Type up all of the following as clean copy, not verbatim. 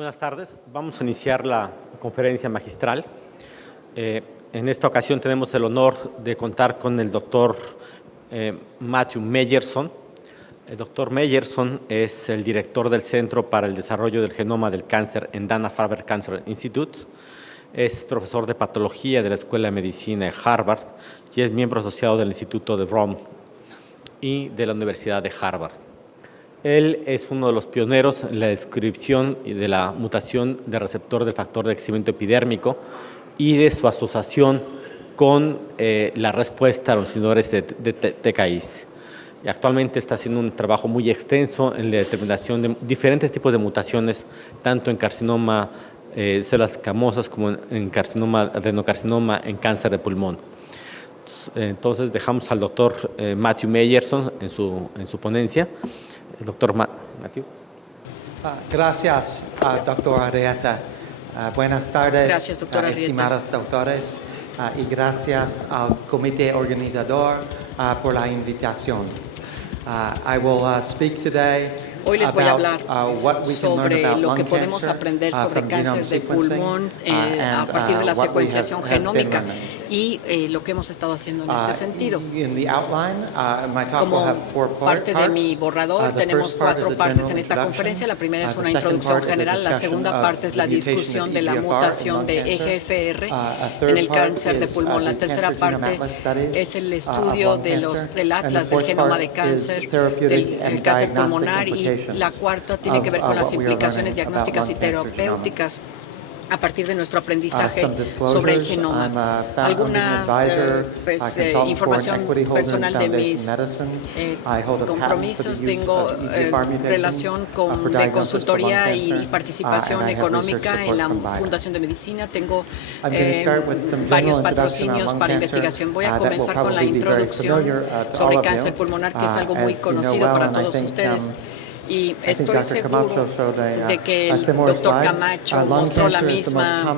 Buenas tardes. Vamos a iniciar la conferencia magistral. En esta ocasión tenemos el honor de contar con el doctor Matthew Meyerson. El doctor Meyerson es el director del Centro para el Desarrollo del Genoma del Cáncer en Dana-Farber Cancer Institute. Es profesor de patología de la Escuela de Medicina de Harvard y es miembro asociado del Instituto de Brown y de la Universidad de Harvard. Él es uno de los pioneros en la descripción de la mutación de receptor del factor de crecimiento epidérmico y de su asociación con la respuesta a los inhibidores de TKIs. Y actualmente está haciendo un trabajo muy extenso en la determinación de diferentes tipos de mutaciones, tanto en carcinoma células escamosas como en carcinoma, adenocarcinoma, en cáncer de pulmón. Entonces dejamos al doctor Matthew Meyerson en su ponencia. El doctor Matthew. Gracias, doctor Arrieta. Buenas tardes, gracias, estimados doctores, y gracias al comité organizador por la invitación. I will speak today. Hoy les voy a hablar sobre lo que podemos aprender sobre cáncer de pulmón a partir de la secuenciación genómica y lo que hemos estado haciendo en este sentido. Como parte de mi borrador, tenemos 4 partes en esta conferencia. La primera es una introducción general, la segunda parte es la discusión de la mutación de EGFR en el cáncer de pulmón. La tercera parte es el estudio del atlas del genoma de cáncer, del cáncer pulmonar, y la cuarta tiene que ver con las implicaciones diagnósticas y terapéuticas a partir de nuestro aprendizaje sobre el genoma. Alguna información personal de mis compromisos. Tengo relación de consultoría y participación económica en la Fundación de Medicina. Tengo varios patrocinios para investigación. Voy a comenzar con la introducción sobre cáncer pulmonar, que es algo muy conocido para todos ustedes. Y estoy seguro de que el doctor Camacho mostró la misma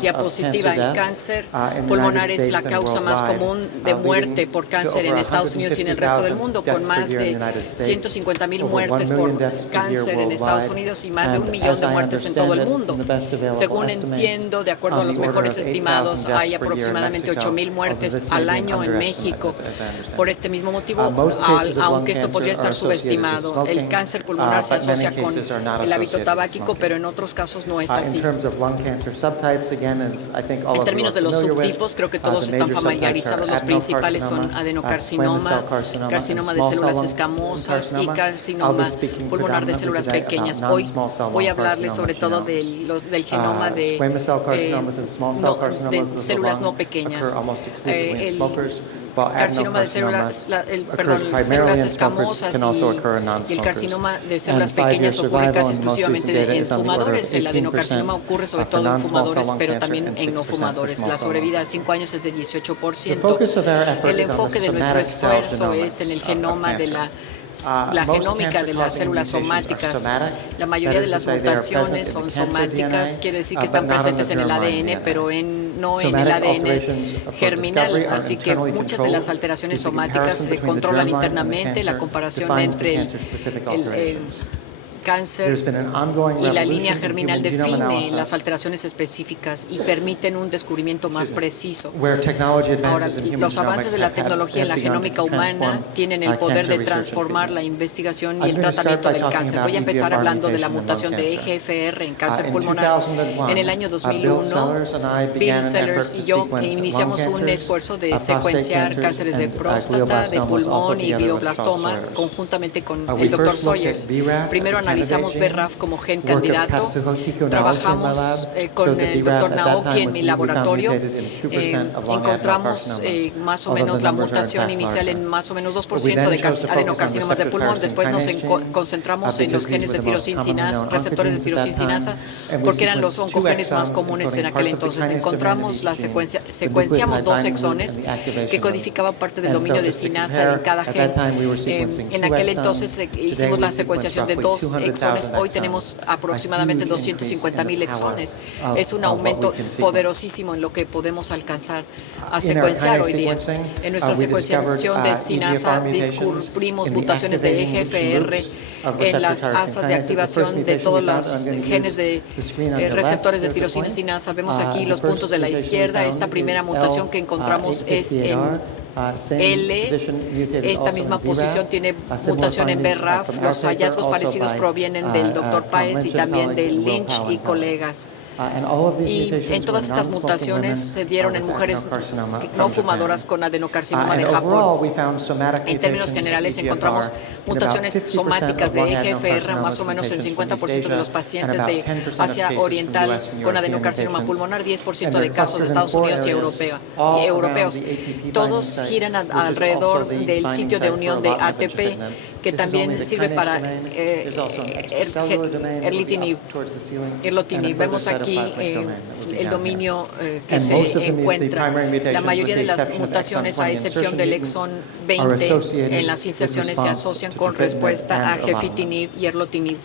diapositiva. El cáncer pulmonar es la causa más común de muerte por cáncer en Estados Unidos y en el resto del mundo, con más de 150,000 muertes por cáncer en Estados Unidos y más de 1 millón de muertes en todo el mundo. Según entiendo, de acuerdo a los mejores estimados, hay aproximadamente 8,000 muertes al año en México. Por este mismo motivo, aunque esto podría estar subestimado, el cáncer pulmonar se asocia con el hábito tabáquico, pero en otros casos no es así. En términos de los subtipos, creo que todos están familiarizados. Los principales son adenocarcinoma, carcinoma de células escamosas y carcinoma pulmonar de células pequeñas. Hoy voy a hablarles sobre todo del genoma de células no pequeñas. El carcinoma de células, células escamosas y el carcinoma de células pequeñas ocurre casi exclusivamente en fumadores. El adenocarcinoma ocurre sobre todo en fumadores, pero también en no fumadores. La sobrevida a 5 años es de 18%. El enfoque de nuestro esfuerzo es en el genoma de la genómica de las células somáticas. La mayoría de las mutaciones son somáticas, quiere decir que están presentes en el ADN, pero no en el ADN germinal. Así que muchas de las alteraciones somáticas se controlan internamente. La comparación entre el cáncer y la línea germinal define las alteraciones específicas y permiten un descubrimiento más preciso. Ahora, los avances de la tecnología en la genómica humana tienen el poder de transformar la investigación y el tratamiento del cáncer. Voy a empezar hablando de la mutación de EGFR en cáncer pulmonar. En el año 2001, Bill Sellers y yo iniciamos un esfuerzo de secuenciar cánceres de próstata, de pulmón y glioblastoma conjuntamente con el Dr. Sawyers. Primero analizamos BRAF como gen candidato. Trabajamos con el Dr. Naoki en mi laboratorio. Encontramos más o menos la mutación inicial en más o menos 2% de adenocarcinomas de pulmón. Después nos concentramos en los genes de tirosina, receptores de tirosina, porque eran los oncogenes más comunes en aquel entonces. Encontramos secuenciamos 2 exones que codificaban parte del dominio de sinasa en cada gen. En aquel entonces hicimos la secuenciación de 2 exones. Hoy tenemos aproximadamente 250,000 exones. Es un aumento poderosísimo en lo que podemos alcanzar a secuenciar hoy día. En nuestra secuenciación de SINASA descubrimos mutaciones de EGFR en las asas de activación de todos los genes de receptores de tirosina SINASA. Vemos aquí los puntos de la izquierda. Esta primera mutación que encontramos es en L. Esta misma posición tiene mutación en BRAF. Los hallazgos parecidos provienen del Dr. Páez y también de Lynch y colegas. Y en todas estas mutaciones se dieron en mujeres no fumadoras con adenocarcinoma de Japón. En términos generales encontramos mutaciones somáticas de EGFR más o menos en 50% de los pacientes de Asia Oriental con adenocarcinoma pulmonar, 10% de casos de Estados Unidos y europeos. Todos giran alrededor del sitio de unión de ATP, que también sirve para erlotinib. Vemos aquí el dominio que se encuentra. La mayoría de las mutaciones, a excepción del exón 20, en las inserciones se asocian con respuesta a gefitinib y erlotinib.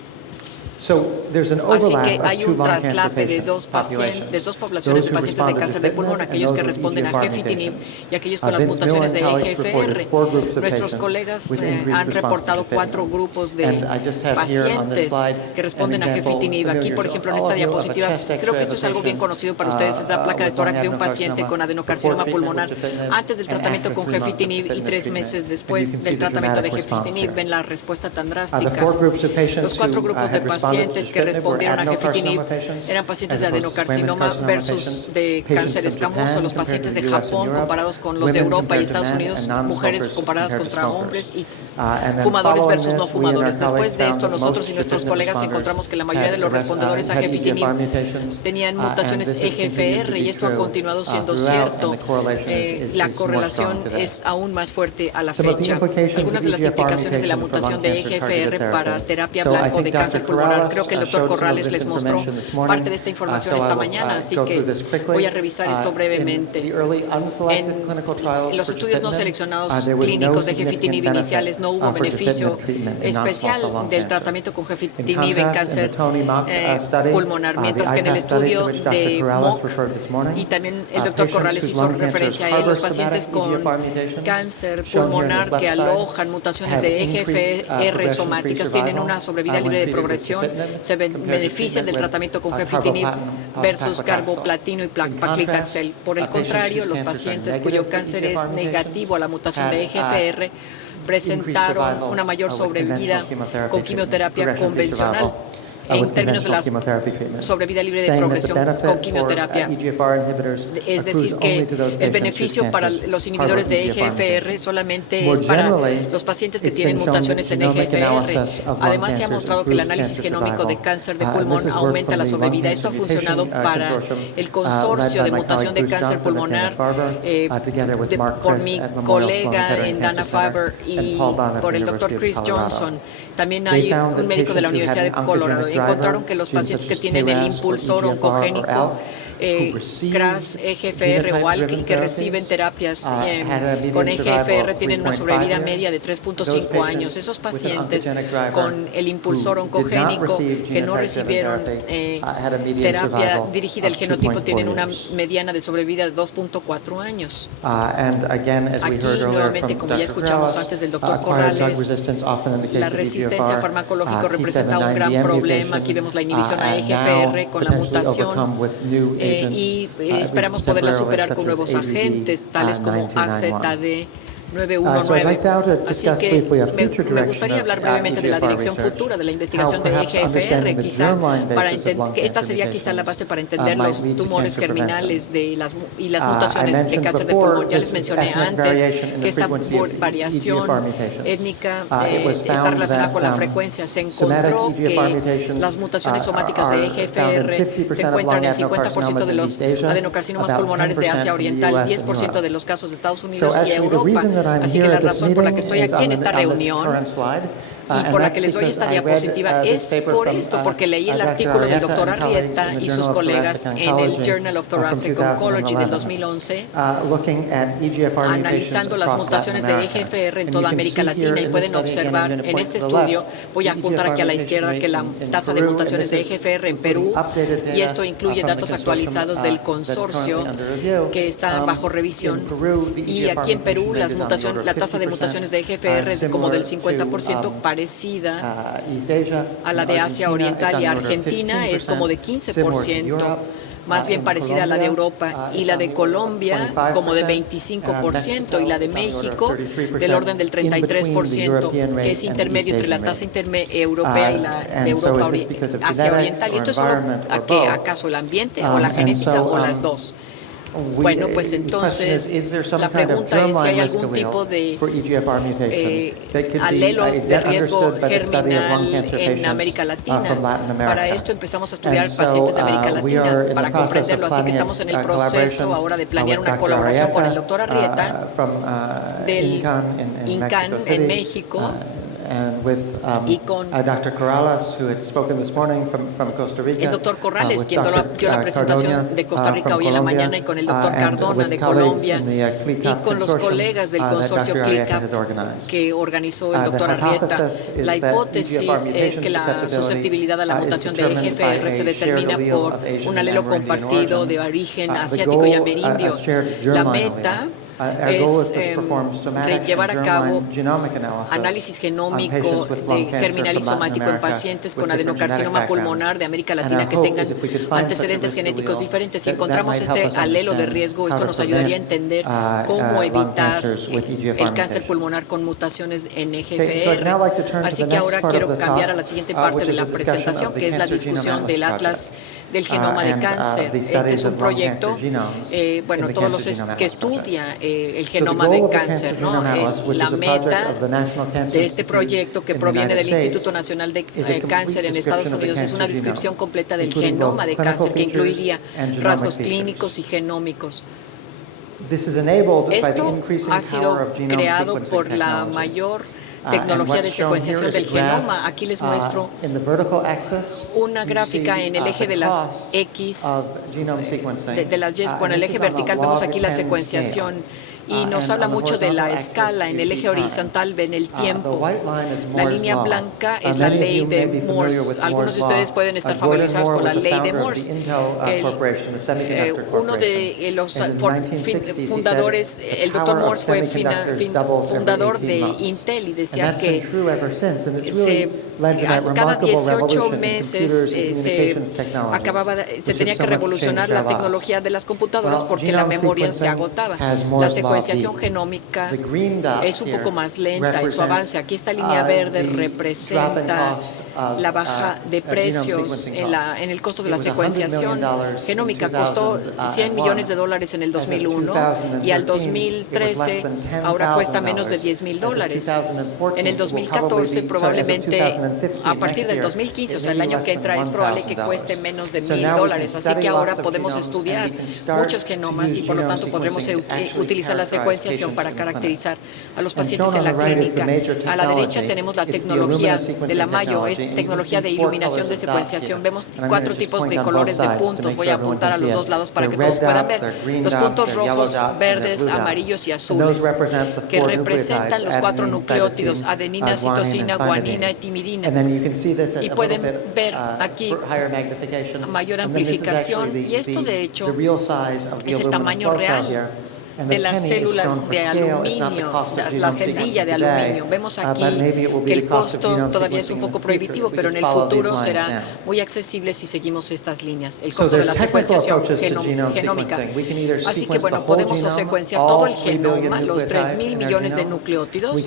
Así que hay un traslape de dos poblaciones de pacientes de cáncer de pulmón, aquellos que responden a gefitinib y aquellos con las mutaciones de EGFR. Nuestros colegas han reportado 4 grupos de pacientes que responden a gefitinib. Aquí, por ejemplo, en esta diapositiva, creo que esto es algo bien conocido para ustedes, es la placa de tórax de un paciente con adenocarcinoma pulmonar antes del tratamiento con gefitinib y 3 meses después del tratamiento de gefitinib. Ven la respuesta tan drástica. Los 4 grupos de pacientes que respondieron a gefitinib eran pacientes de adenocarcinoma versus de cáncer escamoso, los pacientes de Japón comparados con los de Europa y Estados Unidos, mujeres comparadas contra hombres y fumadores versus no fumadores. Después de esto, nosotros y nuestros colegas encontramos que la mayoría de los respondedores a gefitinib tenían mutaciones EGFR y esto ha continuado siendo cierto. La correlación es aún más fuerte a la fecha. Algunas de las implicaciones de la mutación de EGFR para terapia blanco de cáncer pulmonar. Creo que el doctor Corrales les mostró parte de esta información esta mañana, así que voy a revisar esto brevemente. En los estudios no seleccionados clínicos de gefitinib iniciales no hubo beneficio especial del tratamiento con gefitinib en cáncer pulmonar, mientras que en el estudio de MOC, y también el doctor Corrales hizo referencia a él, los pacientes con cáncer pulmonar que alojan mutaciones de EGFR somáticas tienen una sobrevida libre de progresión, se benefician del tratamiento con gefitinib versus carboplatino y paclitaxel. Por el contrario, los pacientes cuyo cáncer es negativo a la mutación de EGFR presentaron una mayor sobrevida con quimioterapia convencional. En términos de la sobrevida libre de progresión con quimioterapia. Es decir, que el beneficio para los inhibidores de EGFR solamente es para los pacientes que tienen mutaciones en EGFR. Además, se ha mostrado que el análisis genómico de cáncer de pulmón aumenta la sobrevida. Esto ha funcionado para el consorcio de mutación de cáncer pulmonar por mi colega en Dana-Farber y por el doctor Chris Johnson. También hay un médico de la Universidad de Colorado. Encontraron que los pacientes que tienen el impulsor oncogénico CRAS, EGFR o ALK y que reciben terapias con EGFR tienen una sobrevida media de 3.5 años. Esos pacientes con el impulsor oncogénico que no recibieron terapia dirigida al genotipo tienen una mediana de sobrevida de 2.4 años. Aquí, nuevamente, como ya escuchamos antes del doctor Corrales, la resistencia farmacológica representa un gran problema. Aquí vemos la inhibición a EGFR con la mutación y esperamos poderla superar con nuevos agentes, tales como AZD919. Así que me gustaría hablar brevemente de la dirección futura de la investigación de EGFR, quizá para que esta sería quizá la base para entender los tumores germinales y las mutaciones de cáncer de pulmón. Ya les mencioné antes que esta variación étnica está relacionada con la frecuencia. Se encontró que las mutaciones somáticas de EGFR se encuentran en 50% de los adenocarcinomas pulmonares de Asia Oriental, 10% de los casos de Estados Unidos y Europa. Así que la razón por la que estoy aquí en esta reunión y por la que les doy esta diapositiva es por esto, porque leí el artículo del Dr. Arrieta y sus colegas en el Journal of Thoracic Oncology del 2011, analizando las mutaciones de EGFR en toda América Latina, y pueden observar en este estudio, voy a apuntar aquí a la izquierda, que la tasa de mutaciones de EGFR en Perú, y esto incluye datos actualizados del consorcio que está bajo revisión, y aquí en Perú la tasa de mutaciones de EGFR es como del 50%, parecida a la de Asia Oriental, y Argentina es como de 15%, más bien parecida a la de Europa, y la de Colombia como de 25%, y la de México del orden del 33%, que es intermedio entre la tasa europea y la de Europa Asia Oriental. ¿Y esto es solo acaso el ambiente o la genética o las dos? Bueno, pues entonces la pregunta es si hay algún tipo de alelo de riesgo germinal en América Latina. Para esto empezamos a estudiar pacientes de América Latina para comprenderlo. Así que estamos en el proceso ahora de planear una colaboración con el Dr. Arrieta del INCAN en México, y con el Dr. Corrales, quien dio la presentación de Costa Rica hoy en la mañana, y con el Dr. Cardona de Colombia, y con los colegas del consorcio CLICAP que organizó el Dr. Arrieta. La hipótesis es que la susceptibilidad a la mutación de EGFR se determina por un alelo compartido de origen asiático y amerindio. La meta es llevar a cabo análisis genómico germinal y somático en pacientes con adenocarcinoma pulmonar de América Latina que tengan antecedentes genéticos diferentes. Si encontramos este alelo de riesgo, esto nos ayudaría a entender cómo evitar el cáncer pulmonar con mutaciones en EGFR. Así que ahora quiero cambiar a la siguiente parte de la presentación, que es la discusión del Atlas del Genoma de Cáncer. Este es un proyecto, todos los que estudia el genoma de cáncer, ¿no? La meta de este proyecto, que proviene del Instituto Nacional de Cáncer en Estados Unidos, es una descripción completa del genoma de cáncer que incluiría rasgos clínicos y genómicos. Esto ha sido creado por la mayor tecnología de secuenciación del genoma. Aquí les muestro una gráfica en el eje de las X, el eje vertical vemos aquí la secuenciación, y nos habla mucho de la escala. En el eje horizontal ven el tiempo. La línea blanca es la ley de Morse. Algunos de ustedes pueden estar familiarizados con la ley de Morse. Uno de los fundadores, el Dr. Morse, fue fundador de Intel, y decía que cada 18 meses se tenía que revolucionar la tecnología de las computadoras porque la memoria se agotaba. La secuenciación genómica es un poco más lenta en su avance. Aquí esta línea verde representa la baja de precios en el costo de la secuenciación genómica. Costó $100 millones en el 2001, y al 2013 ahora cuesta menos de $10,000. En el 2014 probablemente, a partir del 2015, o sea, el año que entra, es probable que cueste menos de $1,000. Así que ahora podemos estudiar muchos genomas, y por lo tanto podremos utilizar la secuenciación para caracterizar a los pacientes en la clínica. A la derecha tenemos la tecnología de la Mayo, es tecnología de iluminación de secuenciación. Vemos 4 tipos de colores de puntos. Voy a apuntar a los dos lados para que todos puedan ver. Los puntos rojos, verdes, amarillos y azules, que representan los 4 nucleótidos: adenina, citosina, guanina y timidina. Y pueden ver aquí mayor amplificación, y esto de hecho es el tamaño real de la célula de aluminio, la celdilla de aluminio. Vemos aquí que el costo todavía es un poco prohibitivo, pero en el futuro será muy accesible si seguimos estas líneas, el costo de la secuenciación genómica. Así que podemos secuenciar todo el genoma, los 3.000 millones de nucleótidos,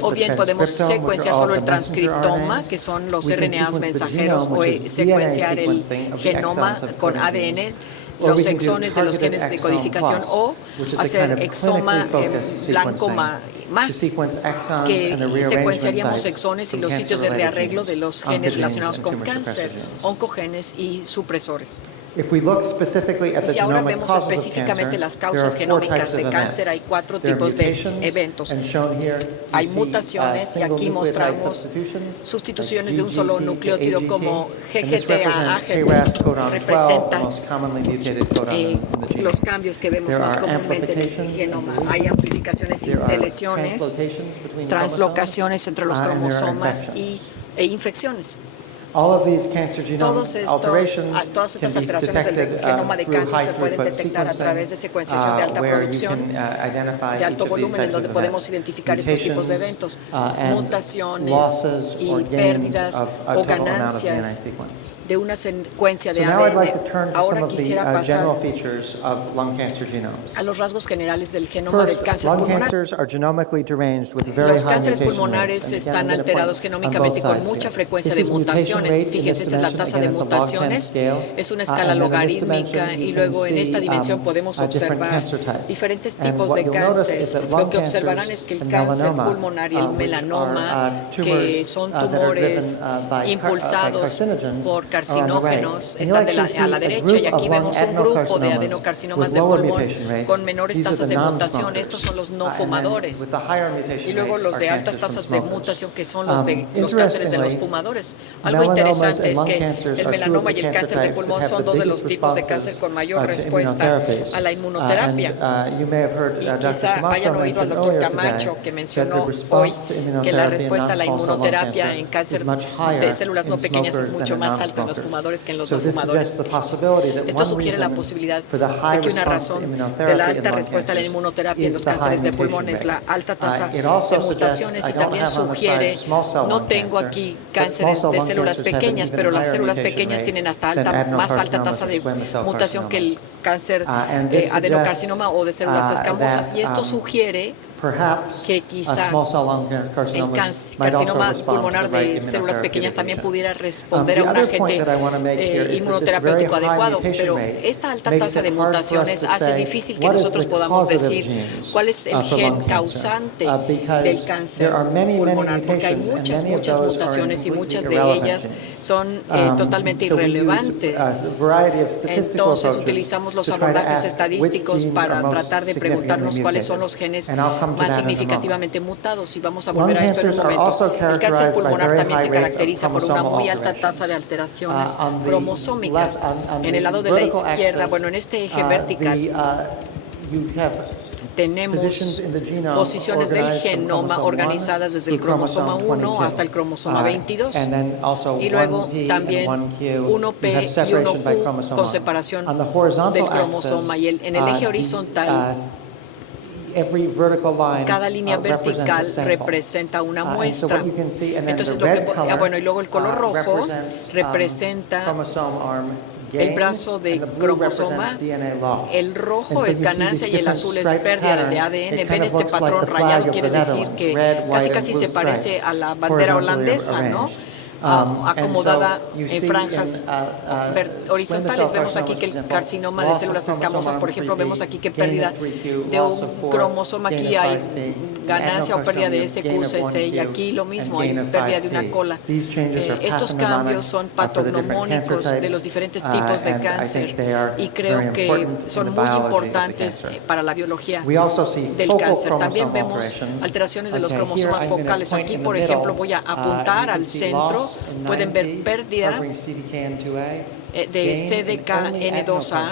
o bien podemos secuenciar solo el transcriptoma, que son los RNAs mensajeros, o secuenciar el genoma con ADN, los exones de los genes de codificación, o hacer exoma blanco más que secuenciaríamos exones y los sitios de rearreglo de los genes relacionados con cáncer, oncogenes y supresores. Y si ahora vemos específicamente las causas genómicas de cáncer, hay 4 tipos de eventos. Hay mutaciones y aquí mostramos sustituciones de un solo nucleótido como GGTA, representan los cambios que vemos más comúnmente en el genoma. Hay amplificaciones de lesiones, translocaciones entre los cromosomas e infecciones. Todas estas alteraciones del genoma de cáncer se pueden detectar a través de secuenciación de alta producción, de alto volumen, en donde podemos identificar estos tipos de eventos, mutaciones y pérdidas o ganancias de una secuencia de ADN. Ahora quisiera pasar a los rasgos generales del genoma del cáncer pulmonar. Los cánceres pulmonares están alterados genómicamente con mucha frecuencia de mutaciones. Fíjense, esta es la tasa de mutaciones. Es una escala logarítmica y luego en esta dimensión podemos observar diferentes tipos de cáncer. Lo que observarán es que el cáncer pulmonar y el melanoma, que son tumores impulsados por carcinógenos, están a la derecha, y aquí vemos un grupo de adenocarcinomas de pulmón con menores tasas de mutación. Estos son los no fumadores. Y luego los de altas tasas de mutación, que son los cánceres de los fumadores. Algo interesante es que el melanoma y el cáncer de pulmón son 2 de los tipos de cáncer con mayor respuesta a la inmunoterapia. Y quizá hayan oído al doctor Camacho, que mencionó hoy que la respuesta a la inmunoterapia en cáncer de células no pequeñas es mucho más alta en los fumadores que en los no fumadores. Esto sugiere la posibilidad de que una razón de la alta respuesta a la inmunoterapia en los cánceres de pulmón es la alta tasa de mutaciones, y también sugiere, no tengo aquí cánceres de células pequeñas, pero las células pequeñas tienen más alta tasa de mutación que el cáncer adenocarcinoma o de células escamosas, y esto sugiere que quizá el carcinoma pulmonar de células pequeñas también pudiera responder a un agente inmunoterapéutico adecuado, pero esta alta tasa de mutaciones hace difícil que nosotros podamos decir cuál es el gen causante del cáncer pulmonar, porque hay muchas mutaciones y muchas de ellas son totalmente irrelevantes. Entonces utilizamos los abordajes estadísticos para tratar de preguntarnos cuáles son los genes más significativamente mutados, y vamos a volver a esto en un momento. El cáncer pulmonar también se caracteriza por una muy alta tasa de alteraciones cromosómicas. En el lado de la izquierda, bueno, en este eje vertical, tenemos posiciones del genoma organizadas desde el cromosoma 1 hasta el cromosoma 22, y luego también 1P y 1Q con separación del cromosoma, y en el eje horizontal cada línea vertical representa una muestra. Entonces, y luego el color rojo representa el brazo de cromosoma, el rojo es ganancia y el azul es pérdida de ADN. Ven este patrón rayado, quiere decir que casi se parece a la bandera holandesa, ¿no? Acomodada en franjas horizontales. Vemos aquí que el carcinoma de células escamosas, por ejemplo, vemos aquí que pérdida de un cromosoma, aquí hay ganancia o pérdida de SQCC, y aquí lo mismo, hay pérdida de una cola. Estos cambios son patognomónicos de los diferentes tipos de cáncer, y creo que son muy importantes para la biología del cáncer. También vemos alteraciones de los cromosomas focales. Aquí, por ejemplo, voy a apuntar al centro. Pueden ver pérdida de CDKN2A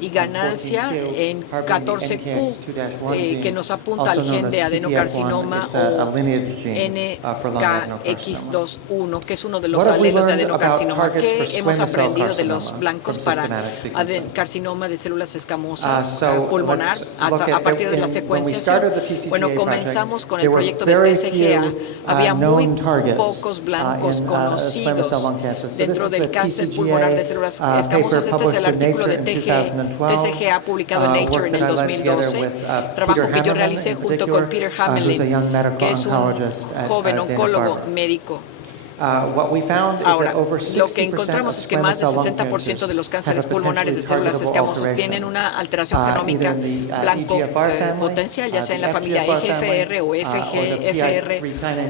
y ganancia en 14Q, que nos apunta al gen de adenocarcinoma o NKX21, que es uno de los alelos de adenocarcinoma. ¿Qué hemos aprendido de los blancos para carcinoma de células escamosas pulmonar a partir de la secuenciación? Bueno, comenzamos con el proyecto de TCGA. Había muy pocos blancos conocidos dentro del cáncer pulmonar de células escamosas. Este es el artículo de TCGA publicado en Nature en el 2012, trabajo que yo realicé junto con Peter Hamelin, que es un joven oncólogo médico. Ahora, lo que encontramos es que más del 60% de los cánceres pulmonares de células escamosas tienen una alteración genómica blanco potencial, ya sea en la familia EGFR o FGFR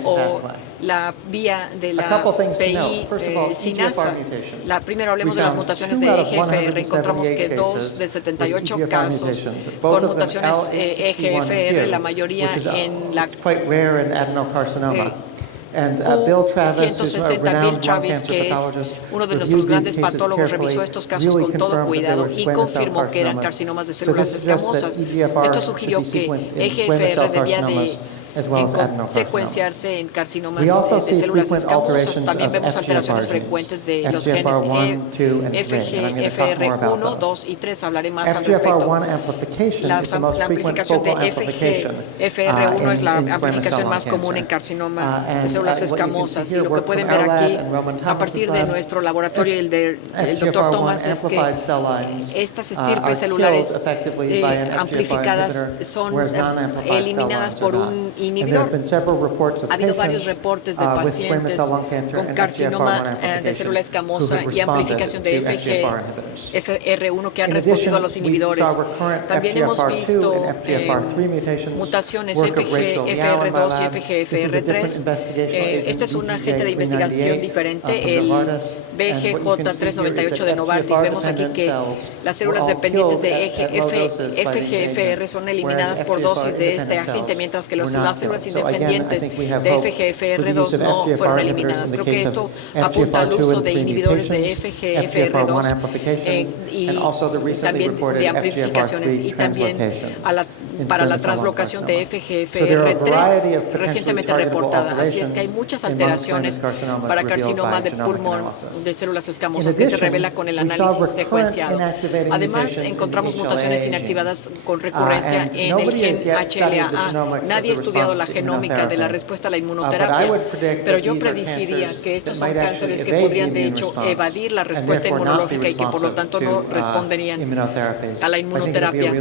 o la vía de la PI sinasa. Primero hablemos de las mutaciones de EGFR. Encontramos que 2 de 78 casos con mutaciones EGFR, la mayoría en la Q160. Bill Travis, que es uno de nuestros grandes patólogos, revisó estos casos con todo cuidado y confirmó que eran carcinomas de células escamosas. Esto sugirió que EGFR debía de secuenciarse en carcinomas de células escamosas. También vemos alteraciones frecuentes de los genes FGFR1, 2 y 3. Hablaré más al respecto. La amplificación de FGFR1 es la amplificación más común en carcinoma de células escamosas. Y lo que pueden ver aquí, a partir de nuestro laboratorio y el del Dr. Thomas, es que estas estirpes celulares amplificadas son eliminadas por un inhibidor. Ha habido varios reportes de pacientes con carcinoma de célula escamosa y amplificación de FGFR1 que han respondido a los inhibidores. También hemos visto mutaciones FGFR2 y FGFR3. Este es un agente de investigación diferente, el BGJ398 de Novartis. Vemos aquí que las células dependientes de FGFR son eliminadas por dosis de este agente, mientras que las células independientes de FGFR2 no fueron eliminadas. Creo que esto apunta al uso de inhibidores de FGFR2 y también de amplificaciones y también para la translocación de FGFR3 recientemente reportada. Así es que hay muchas alteraciones para carcinoma de pulmón de células escamosas que se revela con el análisis secuenciado. Además, encontramos mutaciones inactivadas con recurrencia en el gen HLA-A. Nadie ha estudiado la genómica de la respuesta a la inmunoterapia, pero yo predeciría que estos son cánceres que podrían de hecho evadir la respuesta inmunológica y que por lo tanto no responderían a la inmunoterapia.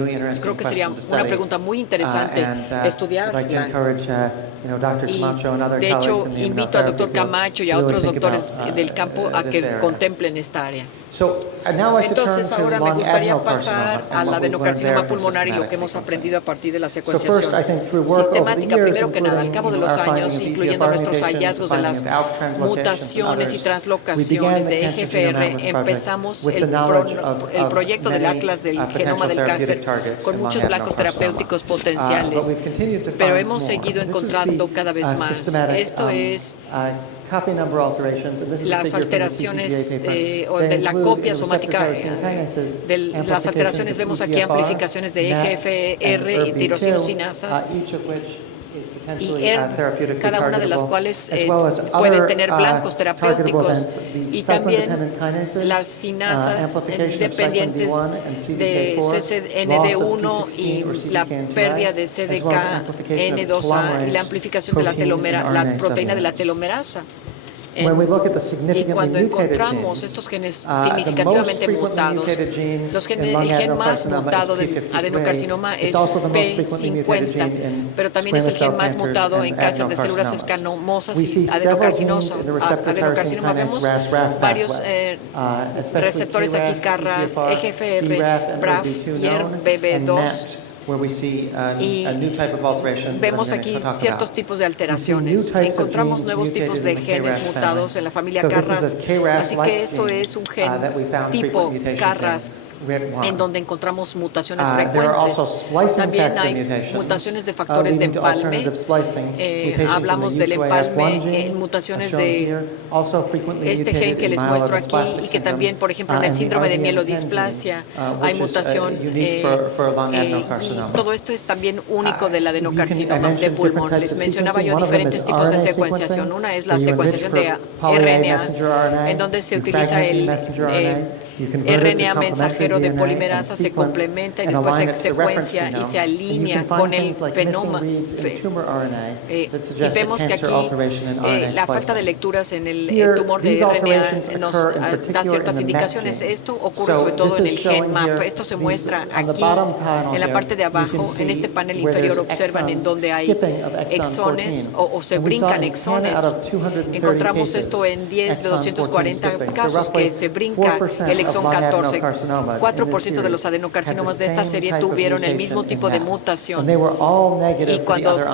Creo que sería una pregunta muy interesante estudiar. Y de hecho invito al doctor Camacho y a otros doctores del campo a que contemplen esta área. Entonces ahora me gustaría pasar a la adenocarcinoma pulmonar y lo que hemos aprendido a partir de la secuenciación sistemática. Primero que nada, al cabo de los años, incluyendo nuestros hallazgos de las mutaciones y translocaciones de EGFR, empezamos el proyecto del Atlas del Genoma del Cáncer con muchos blancos terapéuticos potenciales, pero hemos seguido encontrando cada vez más. Esto es las alteraciones o de la copia somática de las alteraciones. Vemos aquí amplificaciones de EGFR y tirosinosinasas y cada una de las cuales pueden tener blancos terapéuticos, y también las sinasas dependientes de CCND1 y la pérdida de CDKN2A y la amplificación de la telomera, la proteína de la telomerasa. Y cuando encontramos estos genes significativamente mutados, el gen más mutado de adenocarcinoma es P50, pero también es el gen más mutado en cáncer de células escamosas y adenocarcinoma. Vemos varios receptores aquí, KRAS, EGFR, BRAF y ERBB2. Y vemos aquí ciertos tipos de alteraciones. Encontramos nuevos tipos de genes mutados en la familia KRAS. Así que esto es un gen tipo KRAS en donde encontramos mutaciones frecuentes. También hay mutaciones de factores de empalme. Hablamos del empalme en mutaciones de este gen que les muestro aquí y que también, por ejemplo, en el síndrome de mielodisplasia hay mutación. Y todo esto es también único del adenocarcinoma de pulmón. Les mencionaba yo diferentes tipos de secuenciación. Una es la secuenciación de RNA, en donde se utiliza el RNA mensajero de polimerasa se complementa y después se secuencia y se alinea con el fenómeno. Y vemos que aquí la falta de lecturas en el tumor de RNA nos da ciertas indicaciones. Esto ocurre sobre todo en el GenMap. Esto se muestra aquí en la parte de abajo. En este panel inferior observan en donde hay exones o se brincan exones. Encontramos esto en 10 de 240 casos que se brinca el exón 14. 4% de los adenocarcinomas de esta serie tuvieron el mismo tipo de mutación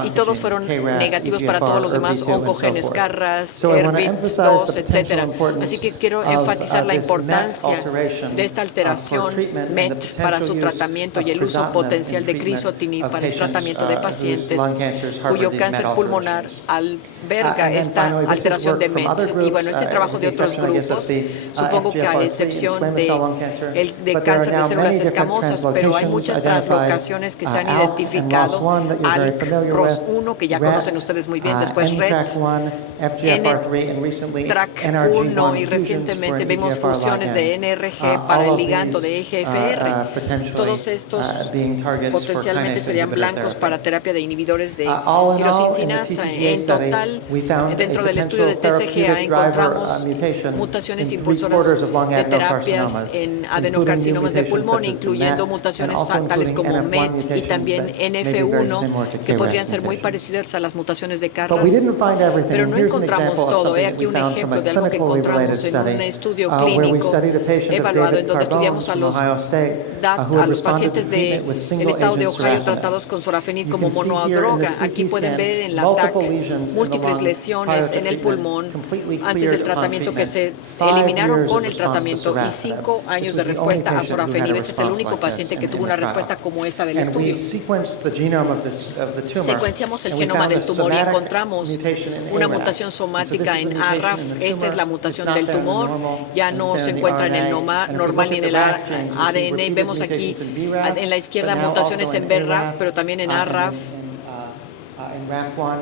y todos fueron negativos para todos los demás oncogenes, CARRAS, ERBIT2, etc. Así que quiero enfatizar la importancia de esta alteración MET para su tratamiento y el uso potencial de crizotinib para el tratamiento de pacientes cuyo cáncer pulmonar alberga esta alteración de MET. Y bueno, este trabajo de otros grupos, supongo que a excepción de cáncer de células escamosas, pero hay muchas translocaciones que se han identificado al ROS1, que ya conocen ustedes muy bien, después RET, NTRK1 y recientemente vimos fusiones de NRG para el ligando de EGFR. Todos estos potencialmente serían blancos para terapia de inhibidores de tirosincinasa. En total, dentro del estudio de TCGA encontramos mutaciones impulsoras de terapias en adenocarcinomas de pulmón, incluyendo mutaciones tales como MET y también NF1, que podrían ser muy parecidas a las mutaciones de CARRAS, pero no encontramos todo. He aquí un ejemplo de algo que encontramos en un estudio clínico evaluado en donde estudiamos a los pacientes del estado de Ohio tratados con sorafenib como monodroga. Aquí pueden ver en la TAC múltiples lesiones en el pulmón antes del tratamiento que se eliminaron con el tratamiento y 5 años de respuesta a sorafenib. Este es el único paciente que tuvo una respuesta como esta del estudio. Secuenciamos el genoma del tumor y encontramos una mutación somática en ARAF. Esta es la mutación del tumor. Ya no se encuentra en el normal ni en el ADN. Vemos aquí en la izquierda mutaciones en BRAF, pero también en ARAF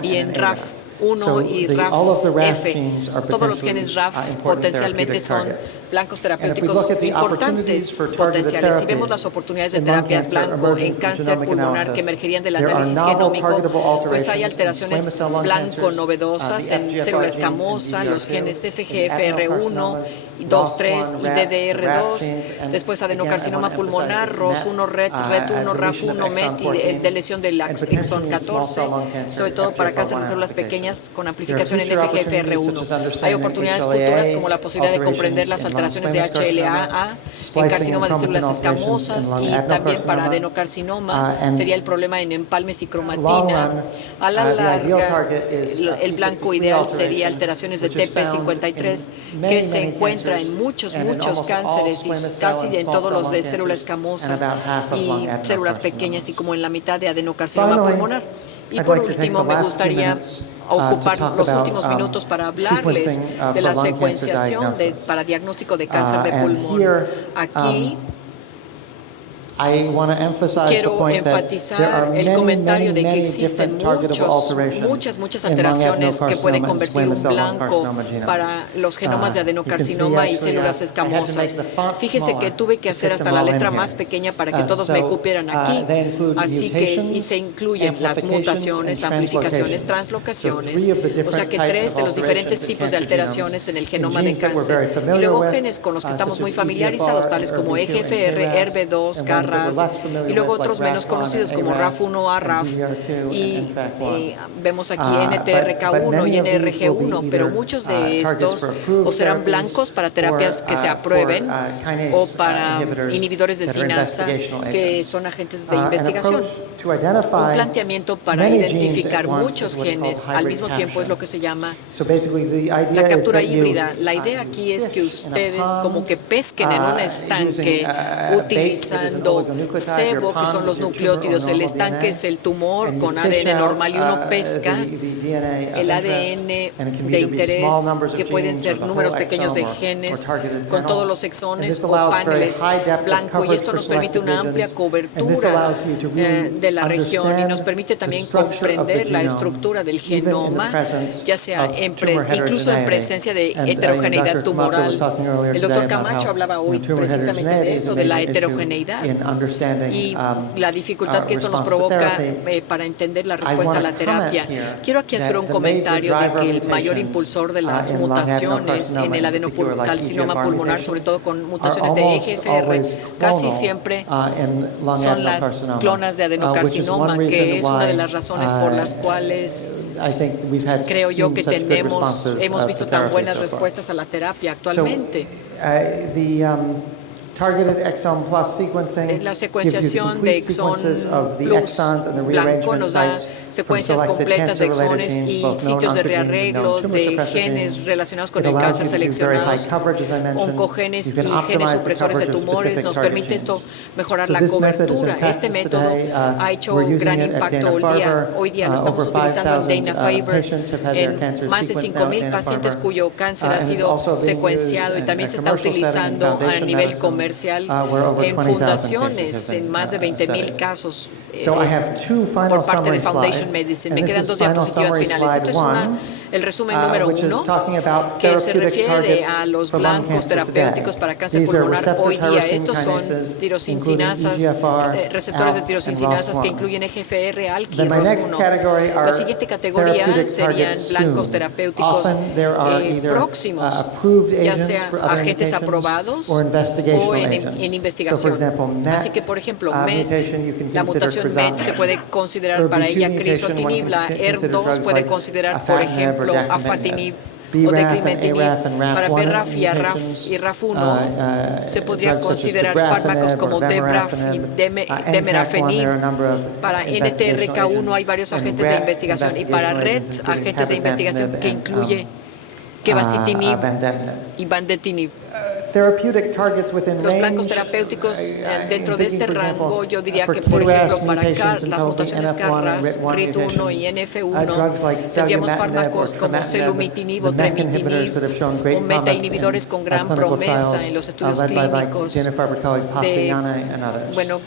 y en RAF1 y RAF-F. Todos los genes RAF potencialmente son blancos terapéuticos importantes potenciales. Si vemos las oportunidades de terapias blanco en cáncer pulmonar que emergerían del análisis genómico, pues hay alteraciones blanco novedosas en célula escamosa, los genes FGFR1, 2, 3 y DDR2, después adenocarcinoma pulmonar, ROS1, RET1, RAF1, MET y de lesión del exón 14, sobre todo para cáncer de células pequeñas con amplificación en FGFR1. Hay oportunidades futuras como la posibilidad de comprender las alteraciones de HLA-A en carcinoma de células escamosas y también para adenocarcinoma sería el problema en empalmes y cromatina. A la larga, el blanco ideal sería alteraciones de TP53 que se encuentra en muchos cánceres y casi en todos los de célula escamosa y células pequeñas y como en la mitad de adenocarcinoma pulmonar. Y por último, me gustaría ocupar los últimos minutos para hablarles de la secuenciación para diagnóstico de cáncer de pulmón. Aquí quiero enfatizar el comentario de que existen muchas alteraciones que pueden convertir un blanco para los genomas de adenocarcinoma y células escamosas. Fíjese que tuve que hacer hasta la letra más pequeña para que todos me cupieran aquí. Así que se incluyen las mutaciones, amplificaciones, translocaciones, o sea que 3 de los diferentes tipos de alteraciones en el genoma de cáncer. Y luego genes con los que estamos muy familiarizados, tales como EGFR, ERB2, CARRAS, y luego otros menos conocidos como RAF1A, RAF, y vemos aquí NTRK1 y NRG1, pero muchos de estos o serán blancos para terapias que se aprueben o para inhibidores de sinasa, que son agentes de investigación. Un planteamiento para identificar muchos genes al mismo tiempo es lo que se llama la captura híbrida. La idea aquí es que ustedes como que pesquen en un estanque utilizando sebo, que son los nucleótidos. El estanque es el tumor con ADN normal y uno pesca el ADN de interés, que pueden ser números pequeños de genes con todos los exones o paneles blancos, y esto nos permite una amplia cobertura de la región y nos permite también comprender la estructura del genoma, ya sea incluso en presencia de heterogeneidad tumoral. El doctor Camacho hablaba hoy precisamente de esto, de la heterogeneidad y la dificultad que esto nos provoca para entender la respuesta a la terapia. Quiero aquí hacer un comentario de que el mayor impulsor de las mutaciones en el adenocarcinoma pulmonar, sobre todo con mutaciones de EGFR, casi siempre son las clonas de adenocarcinoma, que es una de las razones por las cuales creo yo que hemos visto tan buenas respuestas a la terapia actualmente. La secuenciación de exón plus blanco nos da secuencias completas de exones y sitios de rearreglo de genes relacionados con el cáncer seleccionados, oncogenes y genes supresores de tumores. Nos permite esto mejorar la cobertura. Este método ha hecho un gran impacto hoy día. Lo estamos utilizando en Dana-Farber en más de 5,000 pacientes cuyo cáncer ha sido secuenciado, y también se está utilizando a nivel comercial en fundaciones en más de 20,000 casos por parte de Foundation Medicine. Me quedan 2 diapositivas finales. Esto es el resumen número 1, que se refiere a los blancos terapéuticos para cáncer pulmonar hoy día. Estos son tirosincinases, receptores de tirosincinases que incluyen EGFR, ALK y ROS1. La siguiente categoría serían blancos terapéuticos próximos, ya sea agentes aprobados o en investigación. Así que, por ejemplo, MET, la mutación MET se puede considerar para ella crizotinib, la ER2 puede considerar, por ejemplo, afatinib o declimentinib. Para BRAF y RAF1 se podría considerar fármacos como DEBRAF y Demerafenib. Para NTRK1 hay varios agentes de investigación, y para RET, agentes de investigación que incluye quevasitinib y vandetinib. Los blancos terapéuticos dentro de este rango, yo diría que, por ejemplo, para las mutaciones KRAS, RIT1 y NF1, tendríamos fármacos como selumetinib o tremitinib o metainhibidores con gran promesa en los estudios clínicos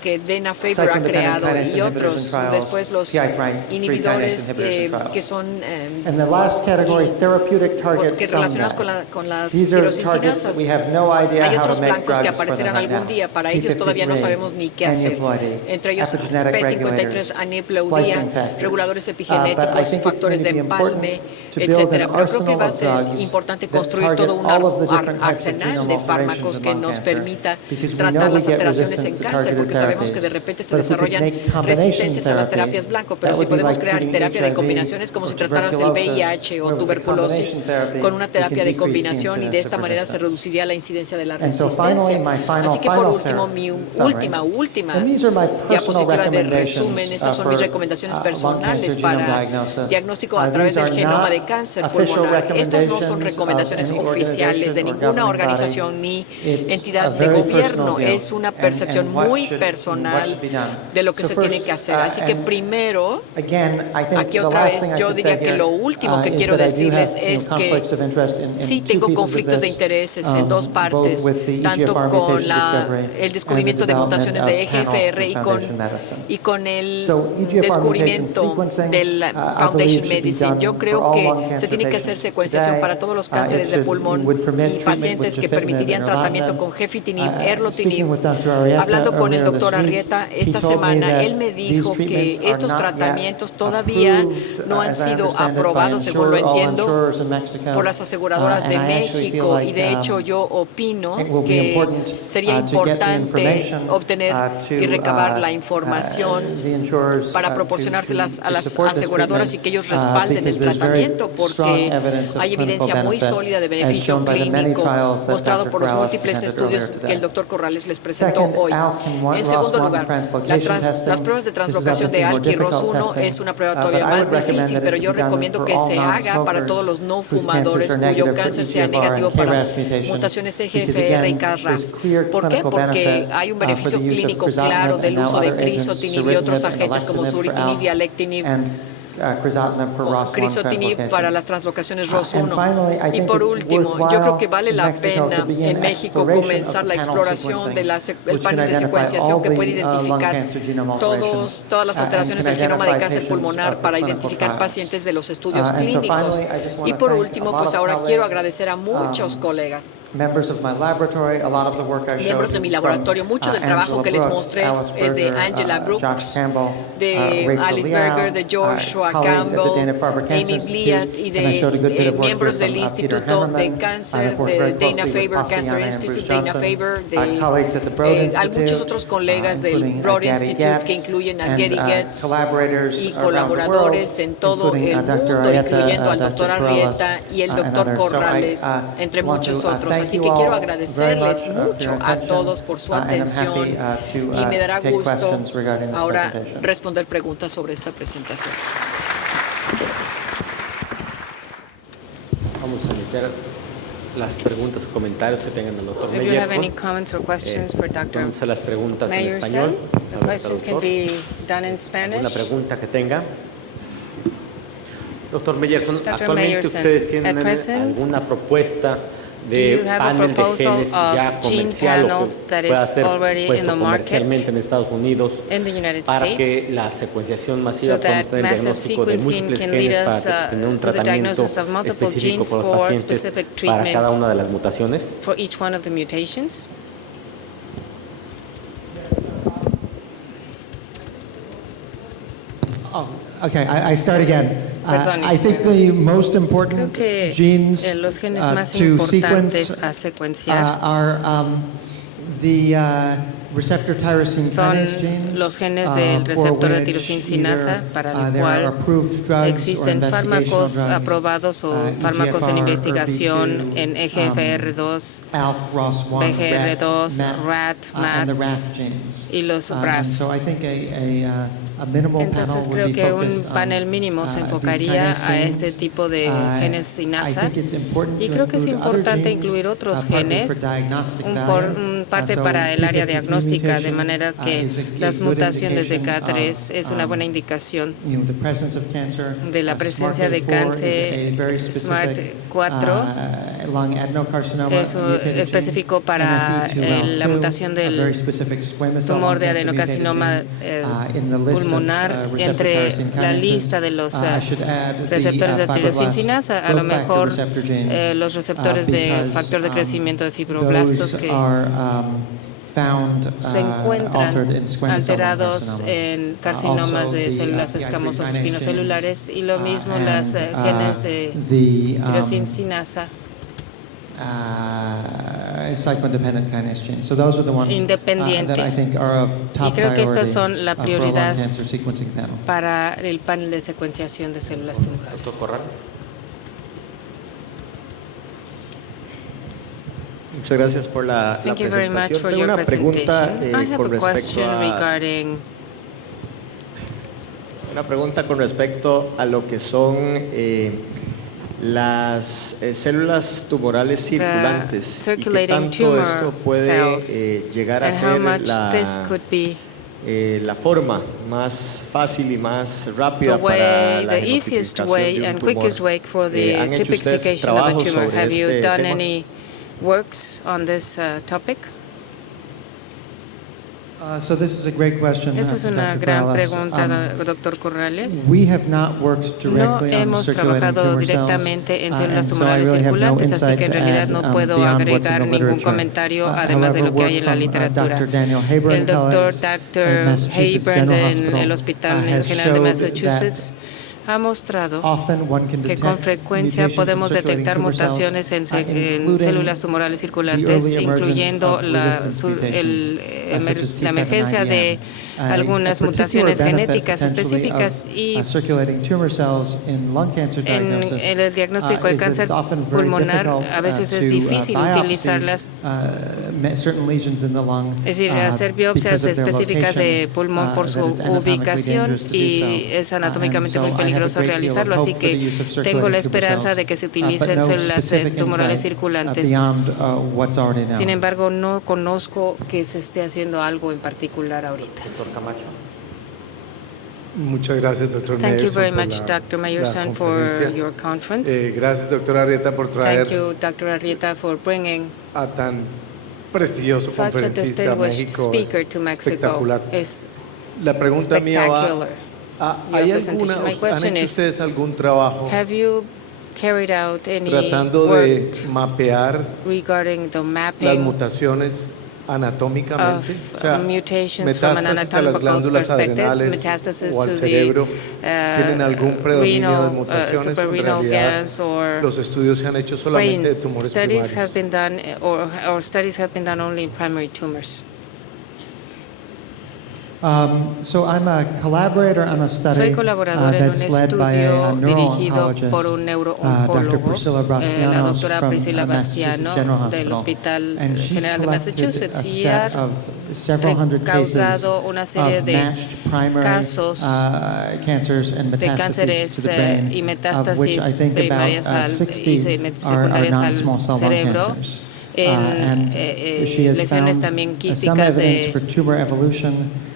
que Dana-Farber ha creado, y otros. Después los inhibidores que son relacionados con las tirosincinases. Hay otros blancos que aparecerán algún día. Para ellos todavía no sabemos ni qué hacer. Entre ellos P53, aneuploidía, reguladores epigenéticos, factores de empalme, etcétera. Pero creo que va a ser importante construir todo un arsenal de fármacos que nos permita tratar las alteraciones en cáncer, porque sabemos que de repente se desarrollan resistencias a las terapias blanco, pero si podemos crear terapia de combinaciones, como si trataras el VIH o tuberculosis con una terapia de combinación, y de esta manera se reduciría la incidencia de la resistencia. Así que, por último, mi última diapositiva de resumen, estas son mis recomendaciones personales para diagnóstico a través del genoma de cáncer pulmonar. Estas no son recomendaciones oficiales de ninguna organización ni entidad de gobierno. Es una percepción muy personal de lo que se tiene que hacer. Así que primero, aquí otra vez, yo diría que lo último que quiero decirles es que sí tengo conflictos de intereses en dos partes, tanto con el descubrimiento de mutaciones de EGFR y con el descubrimiento del Foundation Medicine. Yo creo que se tiene que hacer secuenciación para todos los cánceres de pulmón y pacientes que permitirían tratamiento con gefitinib, erlotinib. Hablando con el doctor Arrieta esta semana, él me dijo que estos tratamientos todavía no han sido aprobados, según lo entiendo, por las aseguradoras de México, y de hecho yo opino que sería importante obtener y recabar la información para proporcionárselas a las aseguradoras y que ellos respalden el tratamiento, porque hay evidencia muy sólida de beneficio clínico mostrado por los múltiples estudios que el doctor Corrales les presentó hoy. En segundo lugar, las pruebas de translocación de ALK y ROS1 es una prueba todavía más difícil, pero yo recomiendo que se haga para todos los no fumadores cuyo cáncer sea negativo para mutaciones EGFR y KRAS. ¿Por qué? Porque hay un beneficio clínico claro del uso de crizotinib y otros agentes como suritinib y alectinib crizotinib para las translocaciones ROS1. Y por último, yo creo que vale la pena en México comenzar la exploración del panel de secuenciación que puede identificar todas las alteraciones del genoma de cáncer pulmonar para identificar pacientes de los estudios clínicos. Y por último, pues ahora quiero agradecer a muchos colegas, miembros de mi laboratorio. Mucho del trabajo que les mostré es de Angela Brooks, de Alice Berger, de Joshua Campbell, Amy Bliat y de miembros del Instituto de Cáncer, de Dana-Farber Cancer Institute, Dana-Farber, hay muchos otros colegas del Broad Institute que incluyen a Getty Getz y colaboradores en todo el mundo, incluyendo al doctor Arrieta y el doctor Corrales, entre muchos otros. Así que quiero agradecerles mucho a todos por su atención y me dará gusto ahora responder preguntas sobre esta presentación. Vamos a iniciar las preguntas o comentarios que tengan el doctor Meyerson. If you have any comments or questions for Dr. Vamos a las preguntas en español. The questions can be done in Spanish. Una pregunta que tenga. Doctor Meyerson, Dr. ¿actualmente Meyerson, ustedes tienen alguna propuesta de panel de genes ya comercial o que pueda ser puesto comercialmente en Estados Unidos para que la secuenciación masiva pueda tener el diagnóstico de múltiples genes para tener un tratamiento específico por los pacientes para cada una de las mutaciones? Okay, I start again. I think the most important genes los genes más to importantes sequence a secuenciar are the receptor tyrosine son kinase genes, los genes del receptor de tirosina sinasa, para el cual existen fármacos aprobados o fármacos en investigación en EGFR2, BGR2, RAT, MAT y los RAF. Entonces creo que un panel mínimo se enfocaría a este tipo de genes sinasa y creo que es importante incluir otros genes, un parte para el área diagnóstica, de manera que las mutaciones de K3 es una buena indicación de la presencia de cáncer. SMART4 es específico para la mutación del tumor de adenocarcinoma pulmonar. Entre la lista de los receptores de tirosina sinasa, a lo mejor los receptores de factor de crecimiento de fibroblastos que se encuentran alterados en carcinomas de células escamosas espinocelulares y lo mismo las genes de tirosina sinasa independiente. Y creo que estas son la prioridad para el panel de secuenciación de células tumorales. Doctor Corrales. Muchas gracias por la presentación. Tengo una pregunta con respecto a lo que son las células tumorales circulantes y qué tanto esto puede llegar a ser la forma más fácil y más rápida para la genotipificación de un tumor. ¿Han hecho ustedes trabajos sobre este tema? Works on this topic? Esa es una gran pregunta, doctor Corrales. No hemos trabajado directamente en células tumorales circulantes, así que en realidad no puedo agregar ningún comentario además de lo que hay en la literatura. El doctor Hayburn en el Hospital General de Massachusetts ha mostrado que con frecuencia podemos detectar mutaciones en células tumorales circulantes, incluyendo la emergencia de algunas mutaciones genéticas específicas, y en el diagnóstico de cáncer pulmonar a veces es difícil utilizarlas, es decir, hacer biopsias específicas de pulmón por su ubicación, y es anatómicamente muy peligroso realizarlo, así que tengo la esperanza de que se utilicen células tumorales circulantes. Sin embargo, no conozco que se esté haciendo algo en particular ahorita. Doctor Camacho. Muchas gracias, Dr. Thank you very much, Dr. Meyerson, for your conference. Gracias, doctora Arrieta, por traer Thank you, Dr. Arrieta, for bringing a tan prestigioso such a conferencista a distinguished México. speaker to Mexico. Espectacular. Is La pregunta mía va, spectacular. ¿hay Your presentation. My ¿han question hecho is, ustedes algún trabajo have you carried out any tratando work de mapear regarding the las mapping mutaciones anatómicamente? of O sea, mutations from an metástasis a las anatomical glándulas perspective, adrenales metastasis o al to cerebro, ¿tienen algún predominio de renal, mutaciones? En suprarrenal realidad, glands or los estudios se han hecho solamente de brain tumores studies primarios. have been done, or studies have been done only in primary tumors. So I'm a collaborator on a study Soy colaborador en un that's led by a estudio dirigido por un Dr. neurooncólogo, Priscilla la Bastianos doctora from Priscilla Massachusetts General Bastiano del Hospital. Hospital And she's General de collected Massachusetts a y ha set of several hundred cases recaudado una serie of de matched primary casos cancers and de metastases to the cánceres brain, y of which metástasis I think about primarias al 60 y are secundarias al non-small cell lung cerebro, cancers. en And she has lesiones found también some quísticas evidence for de tumor evolution,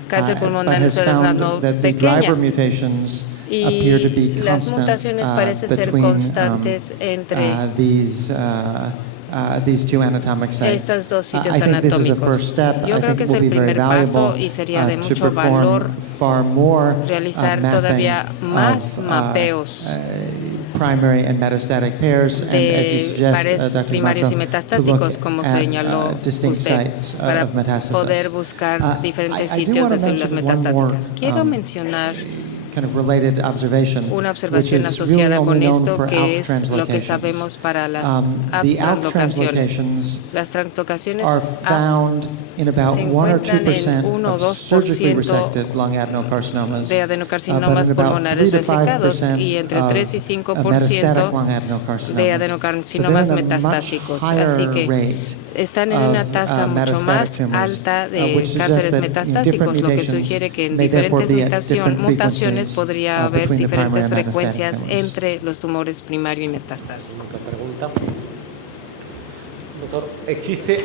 cáncer pulmonar but en has células found no that the driver pequeñas. mutations appear to be Y las constant mutaciones parecen ser between constantes entre these two anatomic sites. estos dos sitios I think this is a anatómicos. first step. Yo I creo think que it es will el be very primer paso valuable y sería de to mucho perform valor far more realizar mapping todavía más of, mapeos primary and metastatic pairs, and as you de suggest, pares Dr. primarios y Camacho, to metastáticos, look como at, señaló distinct usted, sites para of metastasis. poder buscar diferentes I do sitios want de to células mention one more, metastáticas. Quiero mencionar kind of related observation, una which observación is asociada really con only known esto, for que ALK es lo que translocations. sabemos para las The ALK translocaciones. translocations Las translocaciones are found in about se 1 or encuentran en 2% 1 o of surgically 2% resected lung adenocarcinomas, de but adenocarcinomas in about pulmonares 3 to 5% resecados y entre 3 y of 5% metastatic lung adenocarcinomas. de adenocarcinomas So they're in a much metastásicos. higher Así que rate están en una tasa mucho más alta de cánceres metastáticos, lo que sugiere que en diferentes mutaciones podría haber diferentes frecuencias entre los tumores primario y metastásico. Otra pregunta. Doctor, ¿existe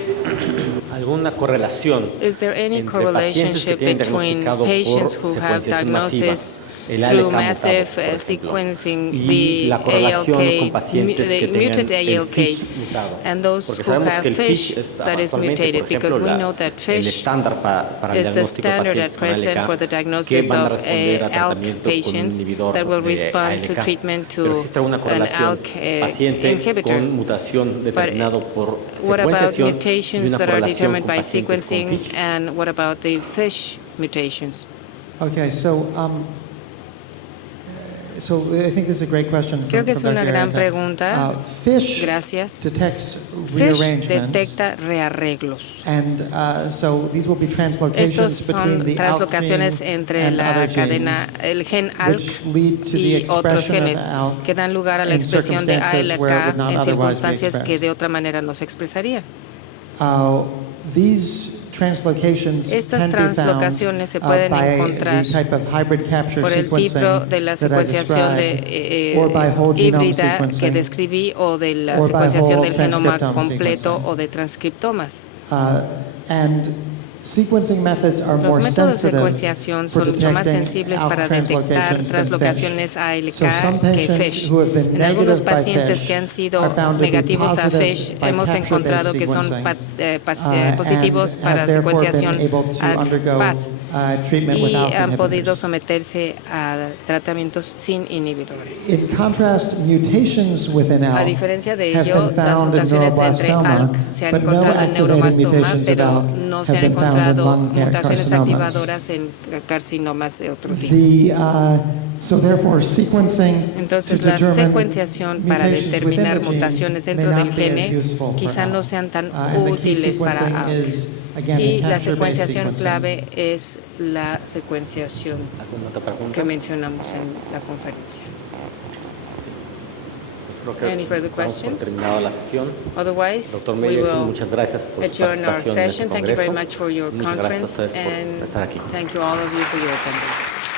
alguna correlación Is there any entre pacientes que correlationship tienen between diagnosticado patients por who have secuenciación masiva diagnosis el through ALK massive mutado, por ejemplo, sequencing y the la correlación con ALK, pacientes que the tengan muted el ALK, FISH mutado? and those Porque who sabemos have que el FISH FISH es that is actualmente, mutated, por because we ejemplo, know that el FISH estándar para el is the diagnóstico de standard at pacientes con present for the ALK que diagnosis van a of responder a ALK tratamiento con patients inhibidor that will de respond to ALK. treatment Pero to existe una an correlación ALK paciente inhibitor. con mutación determinado por What about secuenciación y mutations una that are correlación determined con by pacientes con sequencing, FISH? and what about the FISH mutations? Okay, so I think this is a great question. Creo que es from una Dr. gran Arrieta. pregunta. FISH Gracias. detects FISH rearrangements. detecta rearreglos. And so these will be Estos translocations between son the ALK translocaciones gene entre and la other cadena, genes, el gen ALK which lead to the y otros expression of genes ALK que dan lugar a la in expresión de circumstances where it would ALK not en otherwise be circunstancias que expressed. de otra manera no se expresaría. These translocations Estas can be found translocaciones se pueden by encontrar the type of hybrid capture por el tipo sequencing de la that I secuenciación described, or by whole genome híbrida que sequencing, describí, o de la or by secuenciación whole del genoma transcriptome completo sequencing. o de transcriptomas. And sequencing methods are Los more métodos de sensitive secuenciación for son mucho más detecting sensibles ALK para detectar translocations translocaciones than FISH. ALK So some que patients FISH. who have been En algunos negative by pacientes FISH que han sido are found to be negativos a positive FISH by hemos capture-based encontrado que son sequencing, positivos and para have therefore been secuenciación able to undergo ALK-PAS treatment y without han podido inhibitors. someterse a tratamientos sin inhibidores. In contrast, mutations within A ALK diferencia de have ello, been las found in mutaciones entre neuroblastoma, ALK se han but no encontrado en activating neuroblastoma, mutations of pero ALK no se have han been found in encontrado lung mutaciones carcinomas. activadoras en carcinomas de otro tipo. So therefore, sequencing Entonces, to la determine secuenciación para mutations determinar within the gene mutaciones may dentro not del be as gene useful for quizá no ALK. sean tan And the key útiles para sequencing ALK. is, again, the Y la capture-based secuenciación sequencing. clave es la secuenciación ¿Alguna otra pregunta? que mencionamos en la conferencia. Pues creo que Any further damos por questions? terminada la sesión. Otherwise, Doctor we Meyerson, will muchas gracias por su adjourn our participación en este session. Thank you very congreso. much for your Muchas gracias a conference, ustedes por and estar aquí. thank you all of you for your attendance.